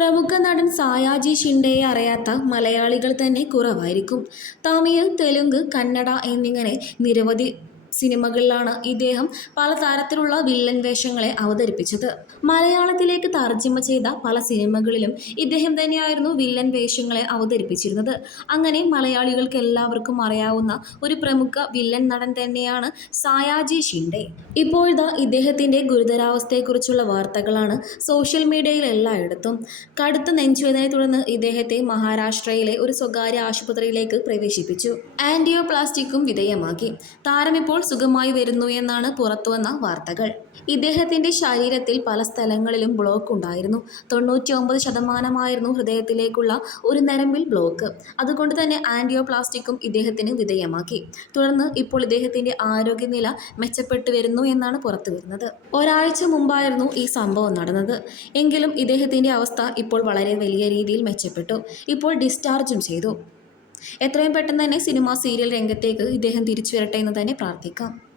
പ്രമുഖ നടൻ സായാജി ഷിൻഡെയെ അറിയാത്ത മലയാളികൾ തന്നെ കുറവായിരിക്കും. തമിഴ് തെലുങ്ക് കന്നഡ എന്നിങ്ങനെ നിരവധി സിനിമകളിലാണ് ഇദ്ദേഹം പല തരത്തിലുള്ള വില്ലൻ വേഷങ്ങളെ അവതരിപ്പിച്ചത്. മലയാളത്തിലേക്ക് തർജമ ചെയ്ത പല സിനിമകളിലും ഇദ്ദേഹം തന്നെയായിരുന്നു വില്ലൻ വേഷങ്ങളെ അവതരിപ്പിച്ചിരുന്നത്. അങ്ങനെ മലയാളികൾക്ക് എല്ലാവർക്കും അറിയാവുന്ന ഒരു പ്രമുഖ വില്ലൻ നടൻ തന്നെയാണ് സായാജി ഷിൻഡെ. ഇപ്പോഴതാ ഇദ്ദേഹത്തിന്റെ ഗുരുതരാവസ്ഥയെക്കുറിച്ചുള്ള വാർത്തകളാണ് സോഷ്യൽ മീഡിയയിൽ എല്ലായിടത്തും. കടുത്ത നെഞ്ചുവേദനയെ തുടർന്ന് ഇദ്ദേഹത്തെ മഹാരാഷ്ട്രയിലെ ഒരു സ്വകാര്യ ആശുപത്രിയിലേക്ക് പ്രവേശിപ്പിച്ചു. ആന്റിയോപ്ലാസ്റ്റിക്കും വിധേയമാക്കി. താരം സുഖമായി വരുന്നു എന്നാണ് പുറത്തുവന്ന വാർത്തകൾ. ഇദ്ദേഹത്തിന്റെ ശരീരത്തിൽ പല സ്ഥലങ്ങളിലും ബ്ലോക്ക് ഉണ്ടായിരുന്നു. തൊണ്ണൂറ്റി ഒമ്പത് ശതമാനമായിരുന്നു ഹൃദയത്തിലേക്കുള്ള ഒരു നരമ്പിൽ ബ്ലോക്ക് അതുകൊണ്ട് തന്നെ ആന്റിയോപ്ലാസ്റ്റിക്കും ഇദ്ദേഹത്തിന് വിധേയമാക്കി. തുടർന്ന് ഇപ്പോൾ ഇദ്ദേഹത്തിന്റെ ആരോഗ്യനില മെച്ചപ്പെട്ടു വരുന്നു എന്നാണ് പുറത്തു വരുന്നത് ഒരാഴ്ച മുമ്പായിരുന്നു ഈ സംഭവം നടന്നത്. എങ്കിലും ഇദ്ദേഹത്തിന്റെ അവസ്ഥ ഇപ്പോൾ വളരെ വലിയ രീതിയിൽ മെച്ചപ്പെട്ടു. ഇപ്പോൾ ഡിസ്ചാർജും ചെയ്തു. എത്രയും പെട്ടെന്ന് തന്നെ സിനിമ സീരിയൽ രംഗത്തേക്ക് ഇദ്ദേഹം തിരിച്ചു വരട്ടെ എന്ന് തന്നെ പ്രാർത്ഥിക്കാം.